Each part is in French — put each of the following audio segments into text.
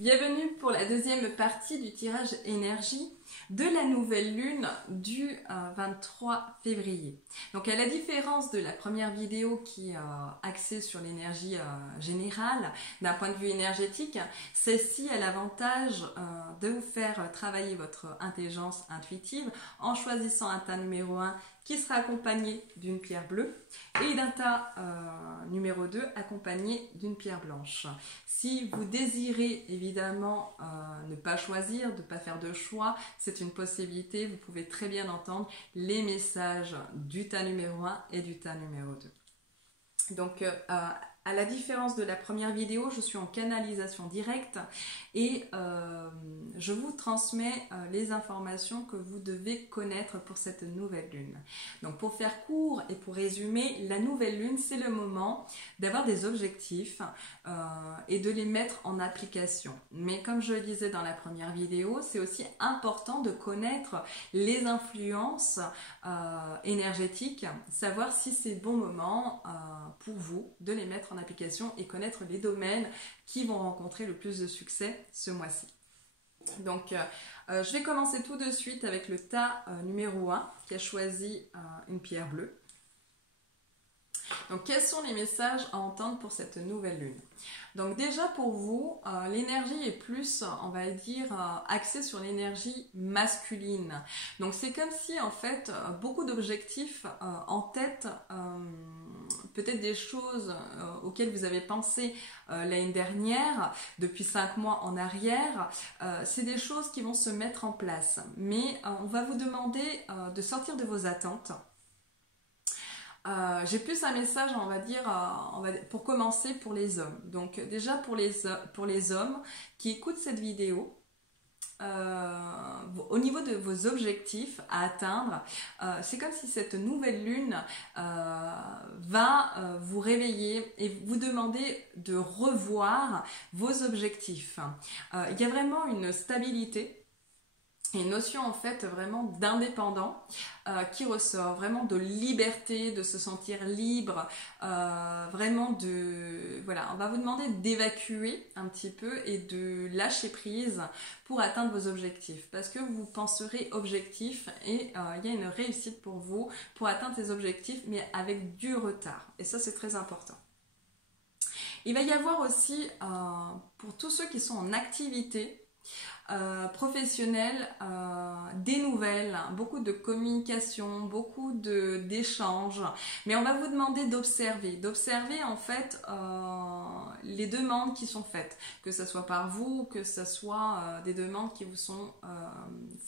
Bienvenue pour la deuxième partie du tirage énergie de la nouvelle lune du 23 février. Donc à la différence de la première vidéo qui est axée sur l'énergie générale, d'un point de vue énergétique, celle-ci a l'avantage de vous faire travailler votre intelligence intuitive en choisissant un tas numéro 1 qui sera accompagné d'une pierre bleue et d'un tas numéro 2 accompagné d'une pierre blanche. Si vous désirez évidemment ne pas choisir, ne pas faire de choix, c'est une possibilité, vous pouvez très bien entendre les messages du tas numéro 1 et du tas numéro 2. Donc à la différence de la première vidéo, je suis en canalisation directe et je vous transmets les informations que vous devez connaître pour cette nouvelle lune. Donc pour faire court et pour résumer, la nouvelle lune, c'est le moment d'avoir des objectifs et de les mettre en application. Mais comme je le disais dans la première vidéo, c'est aussi important de connaître les influences énergétiques, savoir si c'est le bon moment pour vous de les mettre en application et connaître les domaines qui vont rencontrer le plus de succès ce mois-ci. Donc je vais commencer tout de suite avec le tas numéro 1 qui a choisi une pierre bleue. Donc quels sont les messages à entendre pour cette nouvelle lune? Donc déjà pour vous, l'énergie est plus, on va dire, axée sur l'énergie masculine. Donc c'est comme si en fait beaucoup d'objectifs en tête, peut-être des choses auxquelles vous avez pensé l'année dernière, depuis 5 mois en arrière, c'est des choses qui vont se mettre en place. Mais on va vous demander de sortir de vos attentes. J'ai plus un message, on va dire, pour commencer pour les hommes. Donc déjà pour les hommes qui écoutent cette vidéo, au niveau de vos objectifs à atteindre, c'est comme si cette nouvelle lune va vous réveiller et vous demander de revoir vos objectifs. Il y a vraiment une stabilité. Et une notion en fait vraiment d'indépendant qui ressort, vraiment de liberté, de se sentir libre, vraiment de... Voilà, on va vous demander d'évacuer un petit peu et de lâcher prise pour atteindre vos objectifs. Parce que vous penserez objectif et il y a une réussite pour vous pour atteindre ces objectifs mais avec du retard. Et ça c'est très important. Il va y avoir aussi, pour tous ceux qui sont en activité, professionnels, des nouvelles, beaucoup de communication, beaucoup d'échanges, mais on va vous demander d'observer en fait les demandes qui sont faites, que ce soit par vous, que ce soit des demandes qui vous sont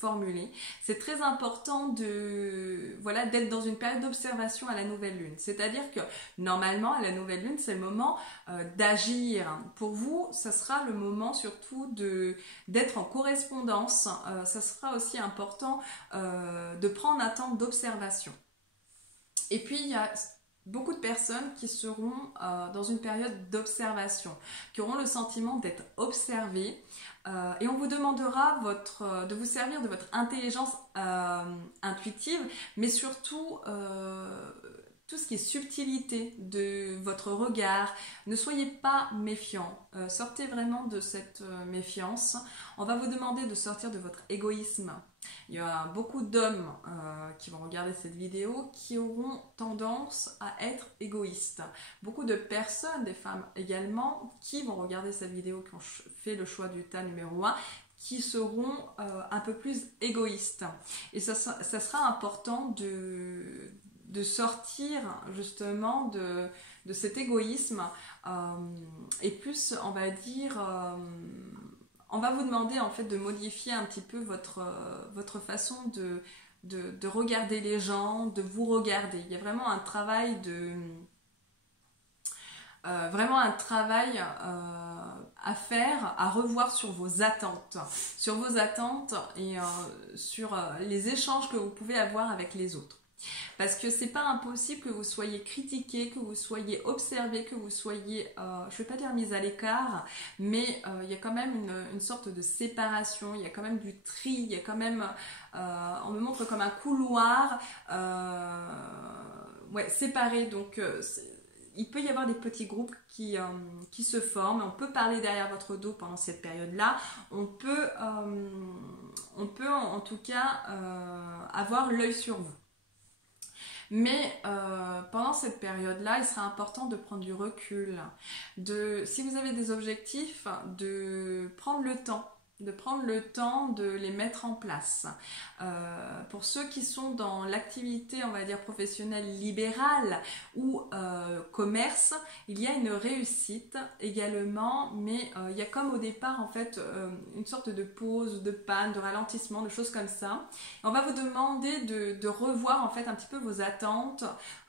formulées. C'est très important d'être dans une période d'observation à la nouvelle lune, c'est-à-dire que normalement à la nouvelle lune c'est le moment d'agir. Pour vous, ça sera le moment surtout d'être en correspondance. Ça sera aussi important de prendre un temps d'observation. Et puis il y a beaucoup de personnes qui seront dans une période d'observation, qui auront le sentiment d'être observées et on vous demandera de vous servir de votre intelligence intuitive, mais surtout tout ce qui est subtilité de votre regard. Ne soyez pas méfiant, sortez vraiment de cette méfiance. On va vous demander de sortir de votre égoïsme. Il y a beaucoup d'hommes qui vont regarder cette vidéo qui auront tendance à être égoïstes. Beaucoup de personnes, des femmes également, qui vont regarder cette vidéo, qui ont fait le choix du tas numéro 1, qui seront un peu plus égoïstes. Et ça sera important de sortir justement de cet égoïsme et plus on va dire on va vous demander en fait de modifier un petit peu votre façon de regarder les gens, de vous regarder. Il y a vraiment un travail à faire, à revoir sur vos attentes et sur les échanges que vous pouvez avoir avec les autres. Parce que c'est pas impossible que vous soyez critiqué, que vous soyez observé, que vous soyez, je vais pas dire mis à l'écart, mais il y a quand même une sorte de séparation, il y a quand même du tri, il y a quand même, on me montre comme un couloir séparé, donc il peut y avoir des petits groupes qui se forment. On peut parler derrière votre dos pendant cette période-là. On peut en tout cas avoir l'œil sur vous. Mais pendant cette période-là, il sera important de prendre du recul. Si vous avez des objectifs, de prendre le temps. De les mettre en place. Pour ceux qui sont dans l'activité, on va dire, professionnelle libérale ou commerce, il y a une réussite également, mais il y a comme au départ, en fait, une sorte de pause, de panne, de ralentissement, de choses comme ça. On va vous demander de revoir, en fait, un petit peu vos attentes,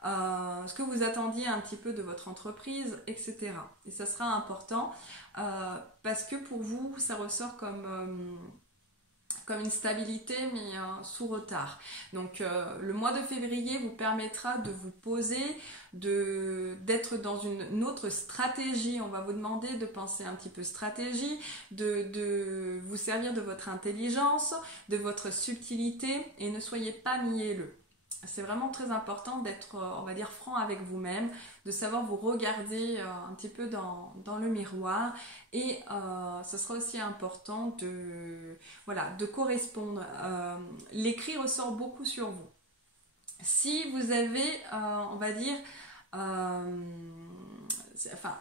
ce que vous attendiez un petit peu de votre entreprise, etc. Et ça sera important. Parce que pour vous, ça ressort comme une stabilité, mais sous retard. Donc le mois de février vous permettra de vous poser, d'être dans une autre stratégie. On va vous demander de penser un petit peu stratégie, de vous servir de votre intelligence, de votre subtilité, et ne soyez pas mielleux. C'est vraiment très important d'être, on va dire, franc avec vous-même, de savoir vous regarder un petit peu dans le miroir, et ce sera aussi important de correspondre. L'écrit ressort beaucoup sur vous. Si vous avez, on va dire,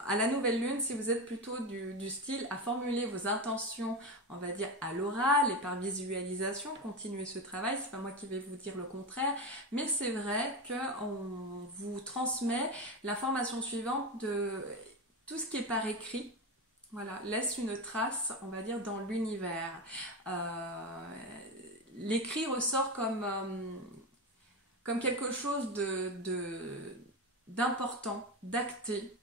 à la nouvelle lune, si vous êtes plutôt du style à formuler vos intentions, on va dire à l'oral et par visualisation, continuez ce travail, c'est pas moi qui vais vous dire le contraire, mais c'est vrai qu'on vous transmet l'information suivante de tout ce qui est par écrit. Voilà, laisse une trace, on va dire, dans l'univers. L'écrit ressort comme quelque chose d'important, d'acté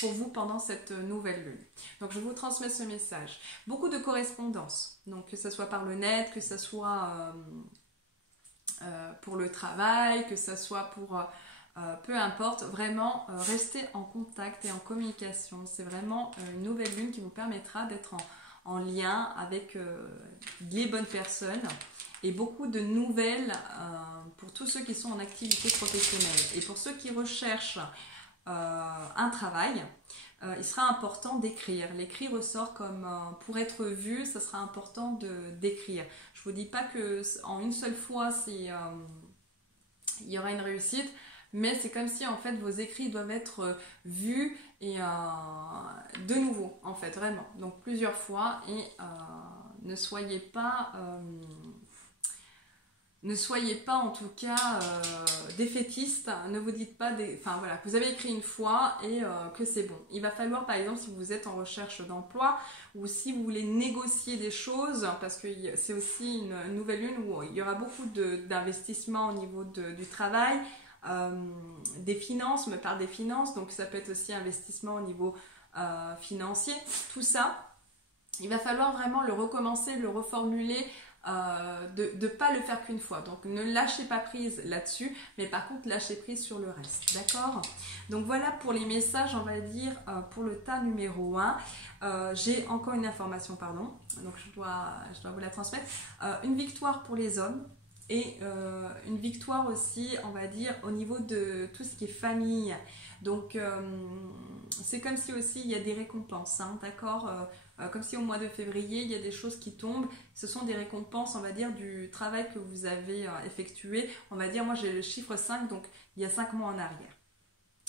pour vous pendant cette nouvelle lune. Donc je vous transmets ce message. Beaucoup de correspondance, donc que ce soit par le net, que ce soit pour le travail, que ce soit pour... peu importe, vraiment restez en contact et en communication. C'est vraiment une nouvelle lune qui vous permettra d'être en lien avec les bonnes personnes, et beaucoup de nouvelles pour tous ceux qui sont en activité professionnelle. Et pour ceux qui recherchent un travail, il sera important d'écrire. L'écrit ressort comme pour être vu, ça sera important d'écrire. Je ne vous dis pas qu'en une seule fois, il y aura une réussite, mais c'est comme si en fait vos écrits doivent être vus et de nouveau, en fait, vraiment. Donc plusieurs fois, et ne soyez pas en tout cas défaitiste. Ne vous dites pas que vous avez écrit une fois et que c'est bon. Il va falloir, par exemple, si vous êtes en recherche d'emploi ou si vous voulez négocier des choses, parce que c'est aussi une nouvelle lune où il y aura beaucoup d'investissements au niveau du travail, des finances, on me parle des finances, donc ça peut être aussi investissement au niveau financier. Tout ça, il va falloir vraiment le recommencer, le reformuler, de ne pas le faire qu'une fois. Donc ne lâchez pas prise là-dessus, mais par contre lâchez prise sur le reste, d'accord? Donc voilà pour les messages, on va dire, pour le tas numéro 1. J'ai encore une information, pardon, donc je dois vous la transmettre. Une victoire pour les hommes, et une victoire aussi, on va dire, au niveau de tout ce qui est famille. Donc c'est comme si aussi il y a des récompenses, hein, d'accord? Comme si au mois de février, il y a des choses qui tombent. Ce sont des récompenses, on va dire, du travail que vous avez effectué. On va dire, moi j'ai le chiffre 5, donc il y a 5 mois en arrière.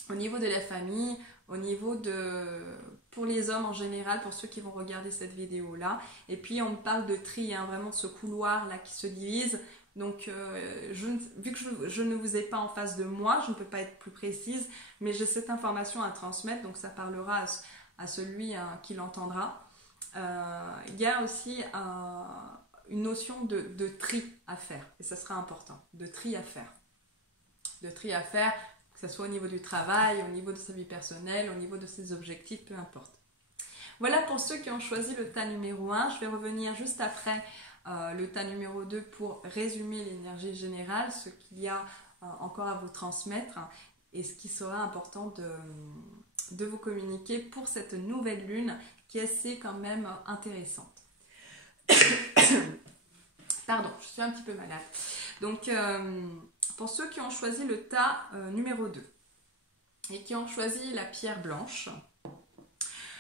Au niveau de la famille, au niveau pour les hommes en général, pour ceux qui vont regarder cette vidéo-là. Et puis on parle de tri, hein, vraiment de ce couloir-là qui se divise. Donc vu que je ne vous ai pas en face de moi, je ne peux pas être plus précise, mais j'ai cette information à transmettre, donc ça parlera à celui qui l'entendra. Il y a aussi une notion de tri à faire, et ça sera important, de tri à faire, que ce soit au niveau du travail, au niveau de sa vie personnelle, au niveau de ses objectifs, peu importe. Voilà pour ceux qui ont choisi le tas numéro 1. Je vais revenir juste après le tas numéro 2 pour résumer l'énergie générale, ce qu'il y a encore à vous transmettre et ce qui sera important de vous communiquer pour cette nouvelle lune qui est assez quand même intéressante. Pardon, je suis un petit peu malade. Donc, pour ceux qui ont choisi le tas numéro 2, et qui ont choisi la pierre blanche.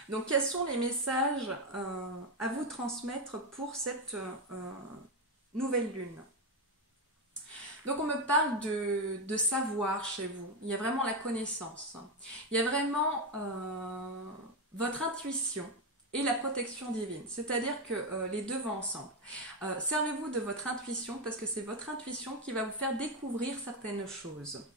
Donc, quels sont les messages à vous transmettre pour cette nouvelle lune? Donc, on me parle de savoir chez vous. Il y a vraiment la connaissance. Il y a vraiment votre intuition et la protection divine. C'est-à-dire que les deux vont ensemble. Servez-vous de votre intuition parce que c'est votre intuition qui va vous faire découvrir certaines choses.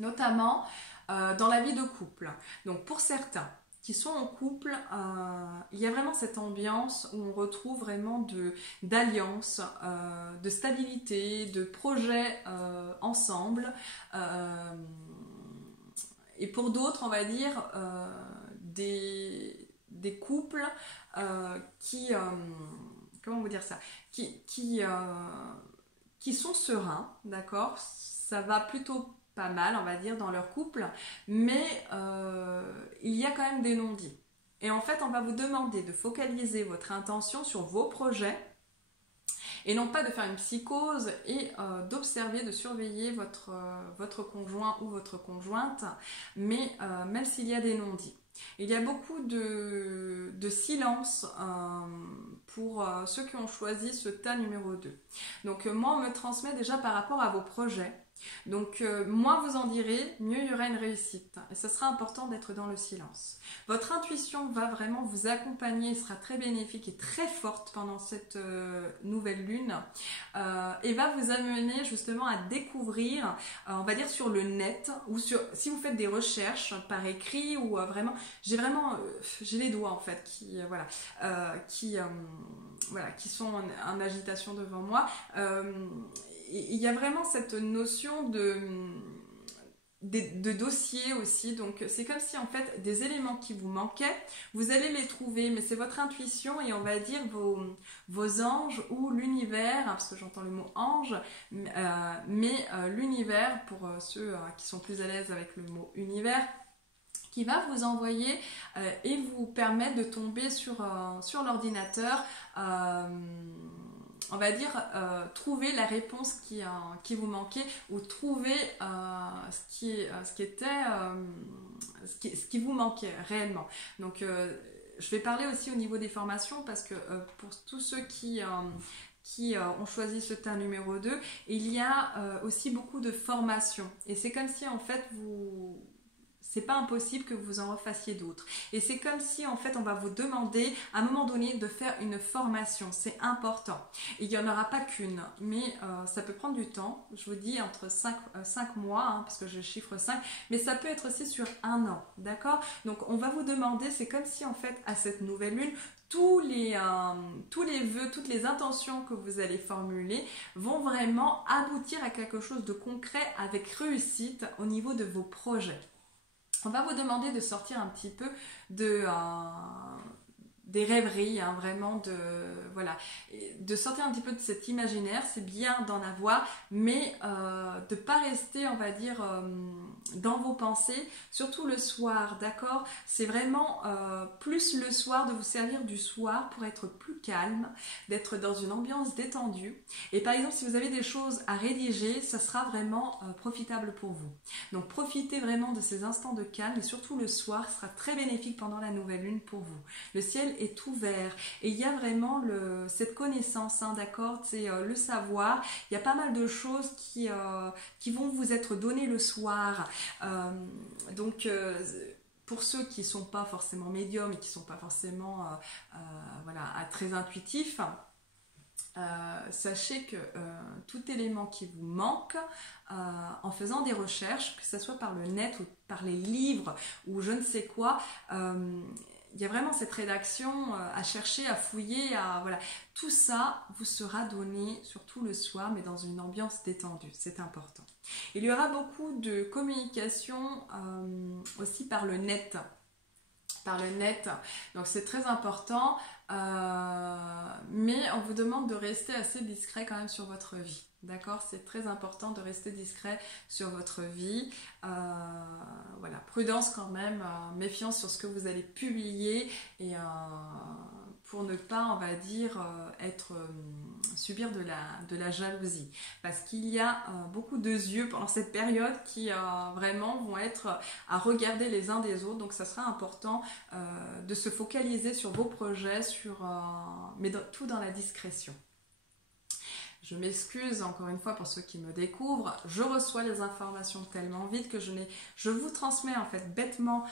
Notamment dans la vie de couple. Donc, pour certains qui sont en couple, il y a vraiment cette ambiance où on retrouve vraiment d'alliance, de stabilité, de projets ensemble. Et pour d'autres, on va dire, des couples comment vous dire ça, qui sont sereins, d'accord? Ça va plutôt pas mal, on va dire, dans leur couple, mais il y a quand même des non-dits. Et en fait, on va vous demander de focaliser votre intention sur vos projets et non pas de faire une psychose et d'observer, de surveiller votre conjoint ou votre conjointe, mais même s'il y a des non-dits. Il y a beaucoup de silence pour ceux qui ont choisi ce tas numéro 2. Donc moi, on me transmet déjà par rapport à vos projets. Donc moins vous en direz, mieux il y aura une réussite. Et ce sera important d'être dans le silence. Votre intuition va vraiment vous accompagner, sera très bénéfique et très forte pendant cette nouvelle lune et va vous amener justement à découvrir, on va dire sur le net ou si vous faites des recherches par écrit ou vraiment, j'ai les doigts en fait qui sont en agitation devant moi. Il y a vraiment cette notion de dossier aussi, donc c'est comme si en fait des éléments qui vous manquaient, vous allez les trouver, mais c'est votre intuition et on va dire vos anges ou l'univers, hein, parce que j'entends le mot ange, mais l'univers pour ceux qui sont plus à l'aise avec le mot univers, qui va vous envoyer et vous permettre de tomber sur l'ordinateur, on va dire, trouver la réponse qui vous manquait ou trouver ce qui vous manquait réellement. Donc, je vais parler aussi au niveau des formations parce que pour tous ceux qui ont choisi ce tas numéro 2, il y a aussi beaucoup de formations. Et c'est comme si en fait c'est pas impossible que vous en refassiez d'autres. Et c'est comme si en fait on va vous demander à un moment donné de faire une formation. C'est important. Et il n'y en aura pas qu'une, mais ça peut prendre du temps. Je vous dis entre 5 mois, hein, parce que je chiffre 5, mais ça peut être aussi sur 1 an. D'accord? Donc on va vous demander, c'est comme si en fait à cette nouvelle lune, tous les vœux, toutes les intentions que vous allez formuler vont vraiment aboutir à quelque chose de concret avec réussite au niveau de vos projets. On va vous demander de sortir un petit peu des rêveries, hein, vraiment de sortir un petit peu de cet imaginaire. C'est bien d'en avoir, mais de ne pas rester, on va dire, dans vos pensées, surtout le soir, d'accord? C'est vraiment plus le soir, de vous servir du soir pour être plus calme, d'être dans une ambiance détendue. Et par exemple, si vous avez des choses à rédiger, ça sera vraiment profitable pour vous. Donc profitez vraiment de ces instants de calme et surtout le soir sera très bénéfique pendant la nouvelle lune pour vous. Le ciel est ouvert et il y a vraiment cette connaissance, hein, d'accord, c'est le savoir. Il y a pas mal de choses qui vont vous être données le soir. Donc pour ceux qui ne sont pas forcément médiums et qui ne sont pas forcément très intuitifs, sachez que tout élément qui vous manque en faisant des recherches, que ce soit par le net ou par les livres ou je ne sais quoi, il y a vraiment cette rédaction à chercher, à fouiller, tout ça vous sera donné surtout le soir, mais dans une ambiance détendue, c'est important. Il y aura beaucoup de communication aussi par le net. Donc c'est très important, mais on vous demande de rester assez discret quand même sur votre vie. D'accord, c'est très important de rester discret sur votre vie. Prudence quand même, méfiance sur ce que vous allez publier et pour ne pas, on va dire, subir de la jalousie. Parce qu'il y a beaucoup de yeux pendant cette période qui vraiment vont être à regarder les uns des autres. Donc ça sera important de se focaliser sur vos projets, mais tout dans la discrétion. Je m'excuse encore une fois pour ceux qui me découvrent. Je reçois les informations tellement vite que je vous transmets en fait bêtement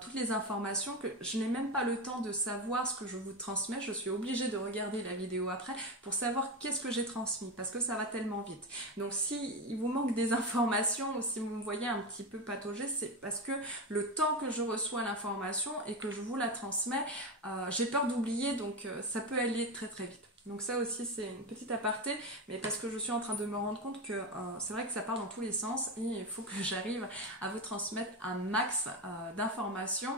toutes les informations que je n'ai même pas le temps de savoir ce que je vous transmets. Je suis obligée de regarder la vidéo après pour savoir qu'est-ce que j'ai transmis parce que ça va tellement vite. Donc si il vous manque des informations ou si vous me voyez un petit peu patauger, c'est parce que le temps que je reçois l'information et que je vous la transmets, j'ai peur d'oublier, donc ça peut aller très très vite. Donc ça aussi c'est une petite aparté, mais parce que je suis en train de me rendre compte que c'est vrai que ça part dans tous les sens et il faut que j'arrive à vous transmettre un max d'informations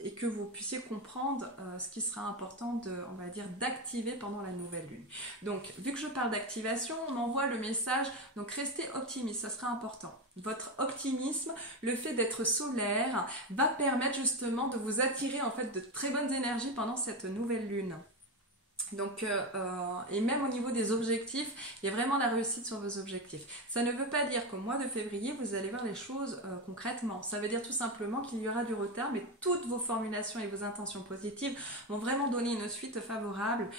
et que vous puissiez comprendre ce qui sera important on va dire, d'activer pendant la nouvelle lune. Donc vu que je parle d'activation, on m'envoie le message, donc restez optimiste, ça sera important. Votre optimisme, le fait d'être solaire, va permettre justement de vous attirer en fait de très bonnes énergies pendant cette nouvelle lune. Donc, et même au niveau des objectifs, il y a vraiment la réussite sur vos objectifs. Ça ne veut pas dire qu'au mois de février, vous allez voir les choses concrètement. Ça veut dire tout simplement qu'il y aura du retard, mais toutes vos formulations et vos intentions positives vont vraiment donner une suite favorable.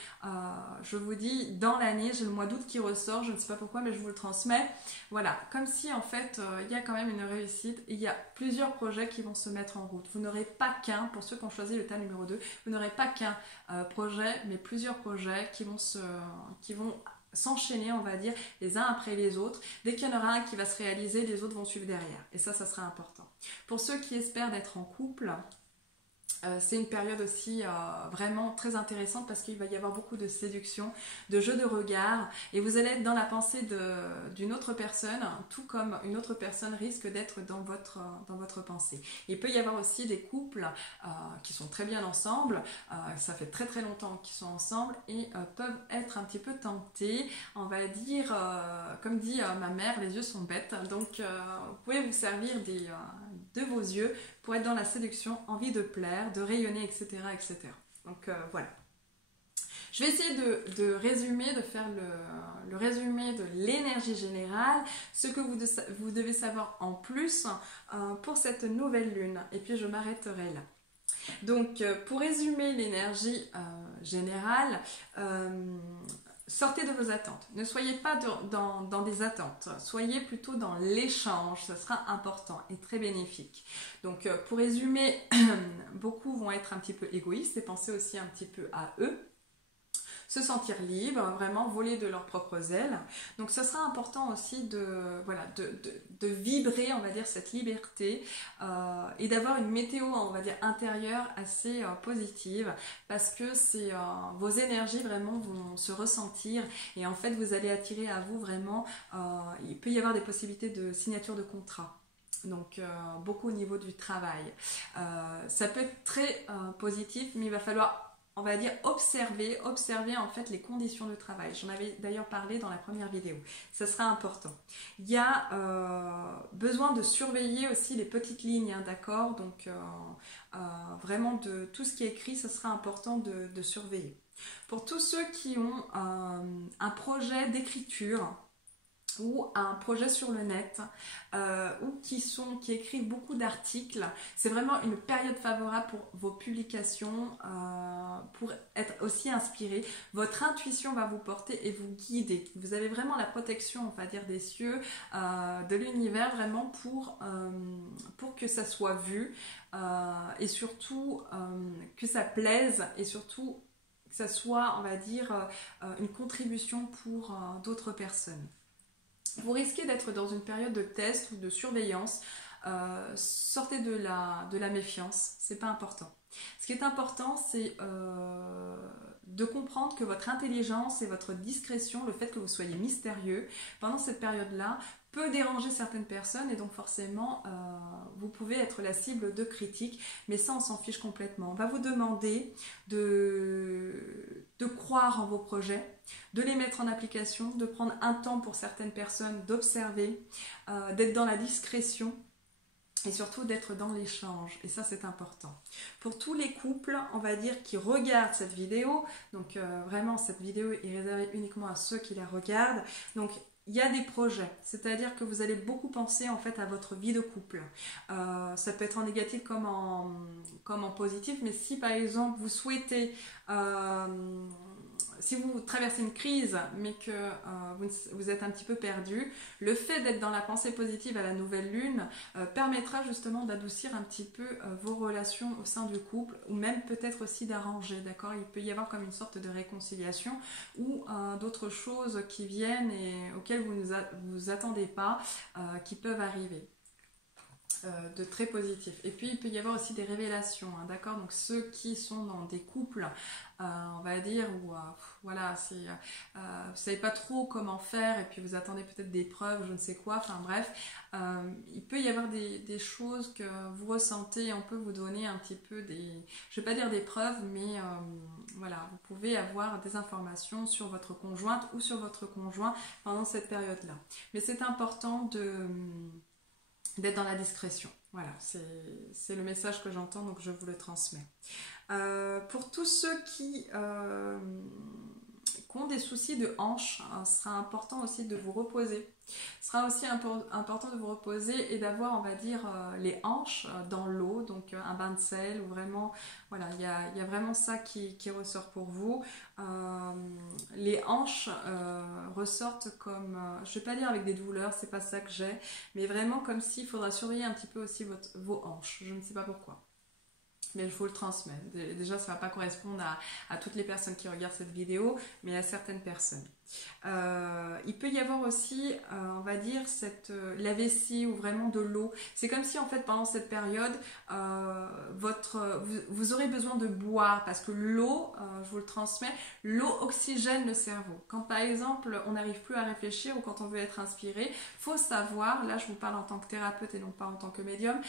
Je vous dis, dans l'année, j'ai le mois d'août qui ressort, je ne sais pas pourquoi, mais je vous le transmets. Voilà, comme si en fait, il y a quand même une réussite. Et il y a plusieurs projets qui vont se mettre en route. Vous n'aurez pas qu'un, pour ceux qui ont choisi le tas numéro 2, vous n'aurez pas qu'un projet, mais plusieurs projets qui vont s'enchaîner, on va dire, les uns après les autres. Dès qu'il y en aura un qui va se réaliser, les autres vont suivre derrière. Et ça sera important. Pour ceux qui espèrent d'être en couple, c'est une période aussi vraiment très intéressante parce qu'il va y avoir beaucoup de séduction, de jeux de regard et vous allez être dans la pensée d'une autre personne, tout comme une autre personne risque d'être dans votre pensée. Il peut y avoir aussi des couples qui sont très bien ensemble, ça fait très très longtemps qu'ils sont ensemble et peuvent être un petit peu tentés, on va dire, comme dit ma mère, les yeux sont bêtes, donc vous pouvez vous servir de vos yeux pour être dans la séduction, envie de plaire, de rayonner, etc. etc. Donc voilà. Je vais essayer de résumer, de faire le résumé de l'énergie générale, ce que vous devez savoir en plus pour cette nouvelle lune. Et puis je m'arrêterai là. Donc pour résumer l'énergie générale, sortez de vos attentes. Ne soyez pas dans des attentes. Soyez plutôt dans l'échange. Ça sera important et très bénéfique. Donc, pour résumer, beaucoup vont être un petit peu égoïstes et penser aussi un petit peu à eux. Se sentir libre, vraiment voler de leurs propres ailes. Donc ce sera important aussi de vibrer, on va dire, cette liberté et d'avoir une météo, on va dire, intérieure assez positive parce que vos énergies vraiment vont se ressentir et en fait vous allez attirer à vous vraiment, il peut y avoir des possibilités de signature de contrat. Donc beaucoup au niveau du travail. Ça peut être très positif, mais il va falloir, on va dire, observer en fait les conditions de travail. J'en avais d'ailleurs parlé dans la première vidéo. Ça sera important. Il y a besoin de surveiller aussi les petites lignes, hein, d'accord? Donc vraiment de tout ce qui est écrit, ça sera important de surveiller. Pour tous ceux qui ont un projet d'écriture, ou un projet sur le net ou qui écrivent beaucoup d'articles, c'est vraiment une période favorable pour vos publications, pour être aussi inspiré. Votre intuition va vous porter et vous guider. Vous avez vraiment la protection, on va dire, des cieux, de l'univers, vraiment pour que ça soit vu et surtout que ça plaise et surtout que ça soit, on va dire, une contribution pour d'autres personnes. Vous risquez d'être dans une période de test ou de surveillance. Sortez de la méfiance, c'est pas important. Ce qui est important, c'est de comprendre que votre intelligence et votre discrétion, le fait que vous soyez mystérieux pendant cette période-là, peut déranger certaines personnes et donc forcément vous pouvez être la cible de critiques, mais ça on s'en fiche complètement. On va vous demander de croire en vos projets, de les mettre en application, de prendre un temps pour certaines personnes, d'observer, d'être dans la discrétion et surtout d'être dans l'échange, et ça c'est important. Pour tous les couples, on va dire, qui regardent cette vidéo, donc vraiment cette vidéo est réservée uniquement à ceux qui la regardent, donc il y a des projets, c'est-à-dire que vous allez beaucoup penser en fait à votre vie de couple. Ça peut être en négatif comme en positif, mais si par exemple vous souhaitez si vous traversez une crise, mais que vous êtes un petit peu perdu, le fait d'être dans la pensée positive à la nouvelle lune permettra justement d'adoucir un petit peu vos relations au sein du couple, ou même peut-être aussi d'arranger, d'accord? Il peut y avoir comme une sorte de réconciliation ou d'autres choses qui viennent et auxquelles vous ne vous attendez pas, qui peuvent arriver. De très positif. Et puis il peut y avoir aussi des révélations, hein, d'accord? Donc ceux qui sont dans des couples, on va dire, où voilà, vous savez pas trop comment faire et puis vous attendez peut-être des preuves, je ne sais quoi, enfin bref, il peut y avoir des choses que vous ressentez et on peut vous donner un petit peu je vais pas dire des preuves, mais voilà, vous pouvez avoir des informations sur votre conjointe ou sur votre conjoint pendant cette période-là. Mais c'est important d'être dans la discrétion. Voilà, c'est le message que j'entends, donc je vous le transmets. Pour tous ceux qui ont des soucis de hanches, hein, ce sera important aussi de vous reposer. Ce sera aussi important de vous reposer et d'avoir, on va dire, les hanches dans l'eau, donc un bain de sel, ou vraiment, voilà, il y a vraiment ça qui ressort pour vous. Les hanches ressortent comme, je ne vais pas dire avec des douleurs, c'est pas ça que j'ai, mais vraiment comme s'il faudra surveiller un petit peu aussi vos hanches, je ne sais pas pourquoi. Mais je vous le transmets. Déjà, ça ne va pas correspondre à toutes les personnes qui regardent cette vidéo, mais à certaines personnes. Il peut y avoir aussi, on va dire, la vessie ou vraiment de l'eau. C'est comme si, en fait, pendant cette période, vous aurez besoin de boire parce que l'eau, je vous le transmets, l'eau oxygène le cerveau. Quand, par exemple, on n'arrive plus à réfléchir ou quand on veut être inspiré, il faut savoir, là, je vous parle en tant que thérapeute et non pas en tant que médium,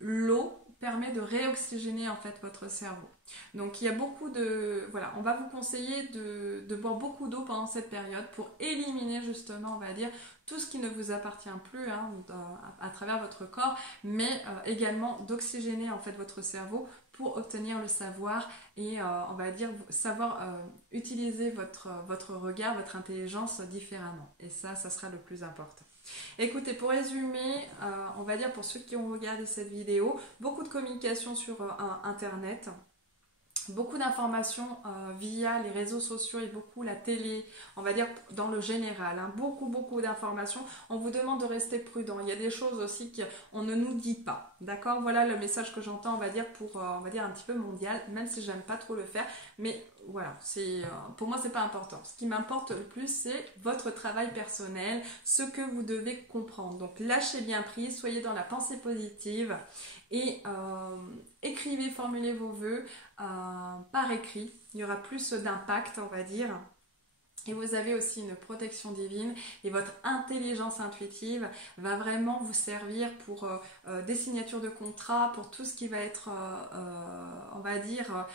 l'eau permet de réoxygéner en fait votre cerveau. Donc il y a beaucoup de... Voilà, on va vous conseiller de boire beaucoup d'eau pendant cette période pour éliminer justement, on va dire, tout ce qui ne vous appartient plus hein, à travers votre corps, mais également d'oxygéner en fait votre cerveau pour obtenir le savoir et on va dire savoir utiliser votre regard, votre intelligence différemment. Et ça sera le plus important. Écoutez, pour résumer, on va dire pour ceux qui ont regardé cette vidéo, beaucoup de communication sur Internet, beaucoup d'informations via les réseaux sociaux et beaucoup la télé, on va dire dans le général, hein, beaucoup d'informations. On vous demande de rester prudent. Il y a des choses aussi qu'on ne nous dit pas, d'accord? Voilà le message que j'entends, on va dire pour, on va dire un petit peu mondial, même si j'aime pas trop le faire, mais voilà, pour moi c'est pas important. Ce qui m'importe le plus c'est votre travail personnel, ce que vous devez comprendre. Donc lâchez bien prise, soyez dans la pensée positive et écrivez, formulez vos vœux par écrit. Il y aura plus d'impact, on va dire. Et vous avez aussi une protection divine et votre intelligence intuitive va vraiment vous servir pour des signatures de contrats, pour tout ce qui va être, on va dire,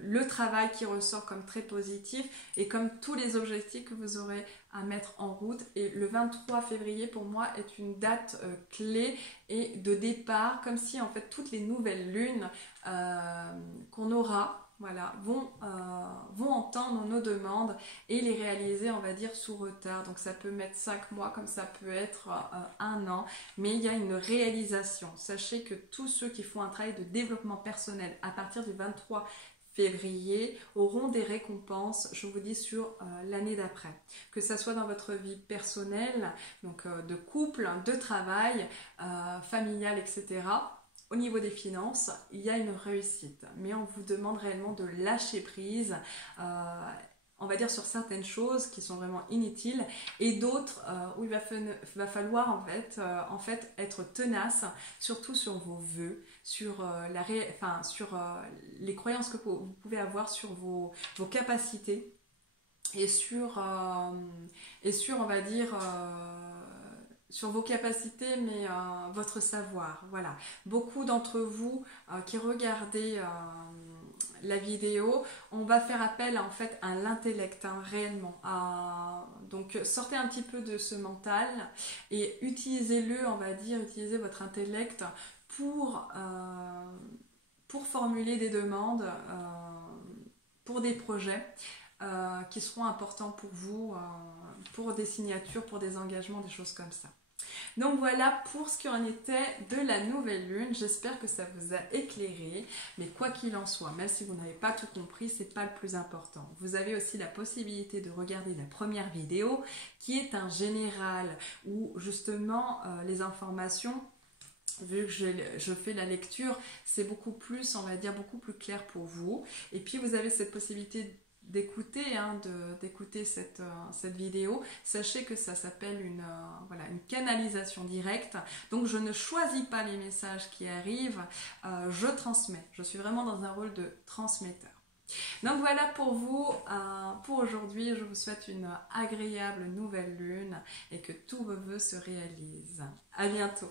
le travail qui ressort comme très positif et comme tous les objectifs que vous aurez à mettre en route. Et le 23 février pour moi est une date clé et de départ, comme si en fait toutes les nouvelles lunes qu'on aura, voilà, vont entendre nos demandes et les réaliser, on va dire, sous retard. Donc ça peut mettre 5 mois, comme ça peut être 1 an, mais il y a une réalisation. Sachez que tous ceux qui font un travail de développement personnel à partir du 23 février auront des récompenses, je vous dis, sur l'année d'après. Que ça soit dans votre vie personnelle, donc de couple, de travail, familial, etc., au niveau des finances, il y a une réussite, mais on vous demande réellement de lâcher prise, on va dire sur certaines choses qui sont vraiment inutiles et d'autres où il va falloir en fait être tenace, surtout sur vos vœux, sur, les croyances que vous pouvez avoir sur vos capacités et sur, on va dire... sur vos capacités, mais votre savoir. Voilà. Beaucoup d'entre vous qui regardez la vidéo, on va faire appel en fait à l'intellect, hein, réellement. Donc sortez un petit peu de ce mental et utilisez-le, on va dire, utilisez votre intellect pour formuler des demandes, pour des projets qui seront importants pour vous, pour des signatures, pour des engagements, des choses comme ça. Donc voilà pour ce qui en était de la nouvelle lune. J'espère que ça vous a éclairé. Mais quoi qu'il en soit, même si vous n'avez pas tout compris, c'est pas le plus important. Vous avez aussi la possibilité de regarder la première vidéo qui est un général où justement les informations, vu que je fais la lecture, c'est beaucoup plus, on va dire, beaucoup plus clair pour vous. Et puis vous avez cette possibilité d'écouter d'écouter cette vidéo. Sachez que ça s'appelle voilà, une canalisation directe. Donc je ne choisis pas les messages qui arrivent, je transmets. Je suis vraiment dans un rôle de transmetteur. Donc voilà pour vous, pour aujourd'hui. Je vous souhaite une agréable nouvelle lune et que tous vos vœux se réalisent. À bientôt.